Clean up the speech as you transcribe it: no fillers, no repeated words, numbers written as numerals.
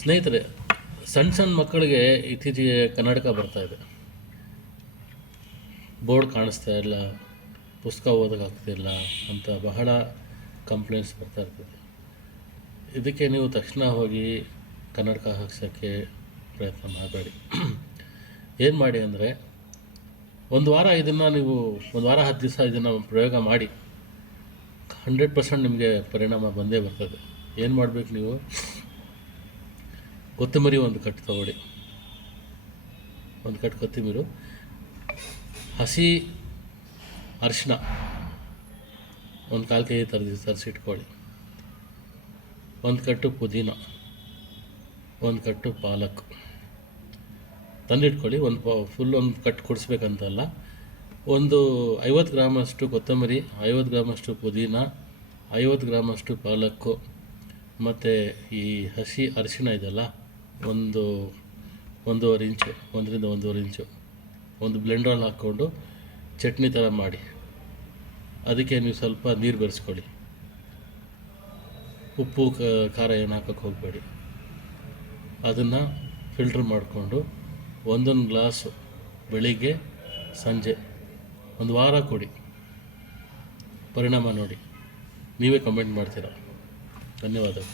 ಸ್ನೇಹಿತರೆ, ಸಣ್ಣ ಸಣ್ಣ ಮಕ್ಕಳಿಗೆ ಇತ್ತೀಚೆಗೆ ಕನ್ನಡಕ ಬರ್ತಾಯಿದೆ. ಬೋರ್ಡ್ ಕಾಣಿಸ್ತಾ ಇಲ್ಲ, ಪುಸ್ತಕ ಓದೋಕ್ಕಾಗ್ತಿಲ್ಲ ಅಂತ ಬಹಳ ಕಂಪ್ಲೇಂಟ್ಸ್ ಬರ್ತಾ ಇರ್ತದೆ. ಇದಕ್ಕೆ ನೀವು ತಕ್ಷಣ ಹೋಗಿ ಕನ್ನಡಕ ಹಾಕ್ಸೋಕ್ಕೆ ಪ್ರಯತ್ನ ಮಾಡಬೇಡಿ. ಏನು ಮಾಡಿ ಅಂದರೆ, ಒಂದು ವಾರ 10 ದಿವಸ ಇದನ್ನು ಪ್ರಯೋಗ ಮಾಡಿ. 100% ನಿಮಗೆ ಪರಿಣಾಮ ಬಂದೇ ಬರ್ತದೆ. ಏನು ಮಾಡಬೇಕು, ನೀವು ಕೊತ್ತಂಬರಿ ಒಂದು ಕಟ್ಟು ತಗೊಳ್ಳಿ, ಒಂದು ಕಟ್ಟು ಕೊತ್ತಂಬರಿ, ಹಸಿ ಅರಿಶಿನ ಒಂದು 1/4 kg ತರಿಸಿಟ್ಕೊಳ್ಳಿ, ಒಂದು ಕಟ್ಟು ಪುದೀನ, ಒಂದು ಕಟ್ಟು ಪಾಲಕ್ ತಂದಿಟ್ಕೊಳ್ಳಿ. ಒಂದು ಕಟ್ಟು ಕುಡಿಸ್ಬೇಕಂತಲ್ಲ, ಒಂದು 50 ಗ್ರಾಮಷ್ಟು ಕೊತ್ತಂಬರಿ, 50 ಗ್ರಾಮಷ್ಟು ಪುದೀನ, 50 ಗ್ರಾಮಷ್ಟು ಪಾಲಕ್ಕು ಮತ್ತು ಈ ಹಸಿ ಅರಿಶಿಣ ಇದೆಯಲ್ಲ, 1.5 ಇಂಚು, 1ರಿಂದ 1.5 ಇಂಚು ಒಂದು ಬ್ಲೆಂಡ್ರಲ್ಲಿ ಹಾಕ್ಕೊಂಡು ಚಟ್ನಿ ಥರ ಮಾಡಿ. ಅದಕ್ಕೆ ನೀವು ಸ್ವಲ್ಪ ನೀರು ಬೆರೆಸ್ಕೊಳ್ಳಿ. ಉಪ್ಪು ಖಾರ ಏನು ಹಾಕೋಕ್ಕೆ ಹೋಗಬೇಡಿ. ಅದನ್ನು ಫಿಲ್ಟ್ರ್ ಮಾಡಿಕೊಂಡು ಒಂದೊಂದು ಗ್ಲಾಸು ಬೆಳಿಗ್ಗೆ ಸಂಜೆ ಒಂದು ವಾರ ಕೊಡಿ. ಪರಿಣಾಮ ನೋಡಿ, ನೀವೇ ಕಮೆಂಟ್ ಮಾಡ್ತೀರಾ. ಧನ್ಯವಾದಗಳು.